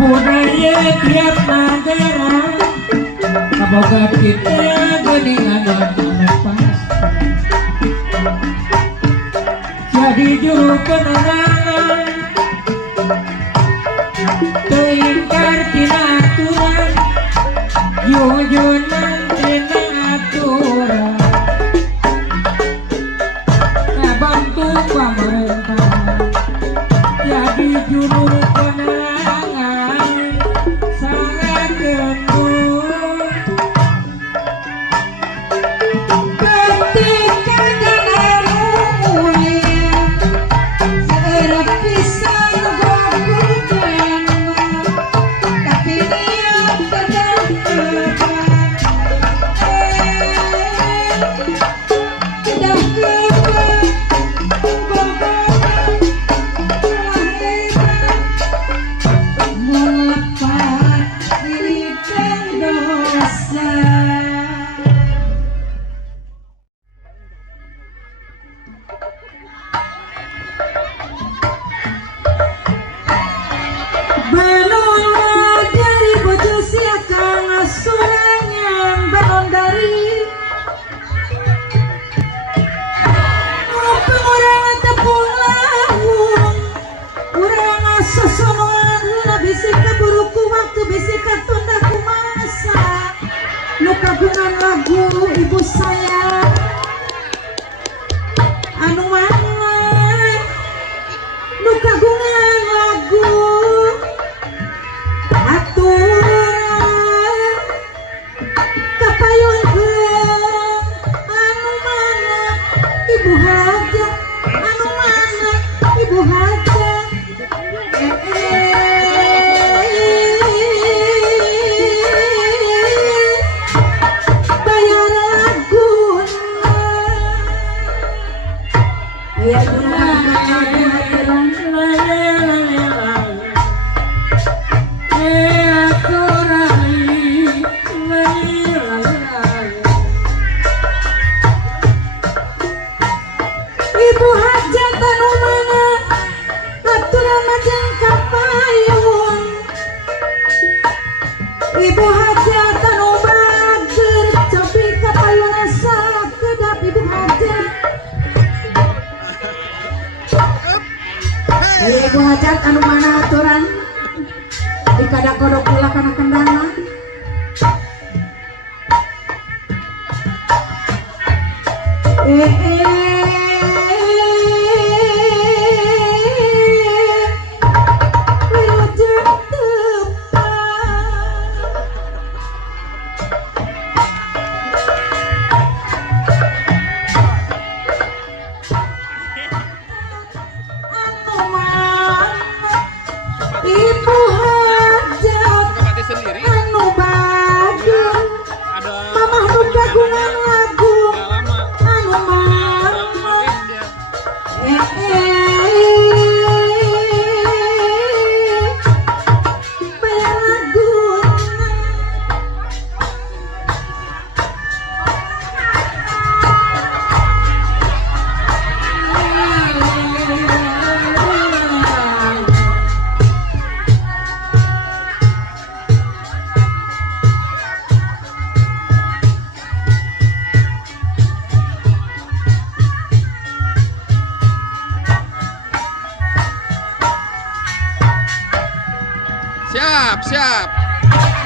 Budaya tiap negara kaboga kita geningan anak pasti jadi juru penenangan teingkar tina aturan yujunan tina aturan kabantu pemerintah jadi juru penenangan sangat gendut ketika danamu mulia seerap pisang gogukan tapi dia terdapat tidak kebat melepas diri dan dosa. Belum dari bojo siakang asuran yang belum dari pengurangan tepung lawung urang sosonoan hula bisi keburuku waktu bisi ketunda kumasa lu kagungan lagu ibu saya anu mana lu kagungan lagu aturan kapayun anu mana ibu haja anu mana ibu haja bayar laguna ya ibu hajat anu mana aturan majeng kapayun ibu hajat anu bager cobi kapayun asa kedap ibu hajat ibu hajat anu mana aturan dikadak kodok pula kana kendana ibu hajat anu bager mamah nu kagungan lagu anu mana bayar laguna Siap.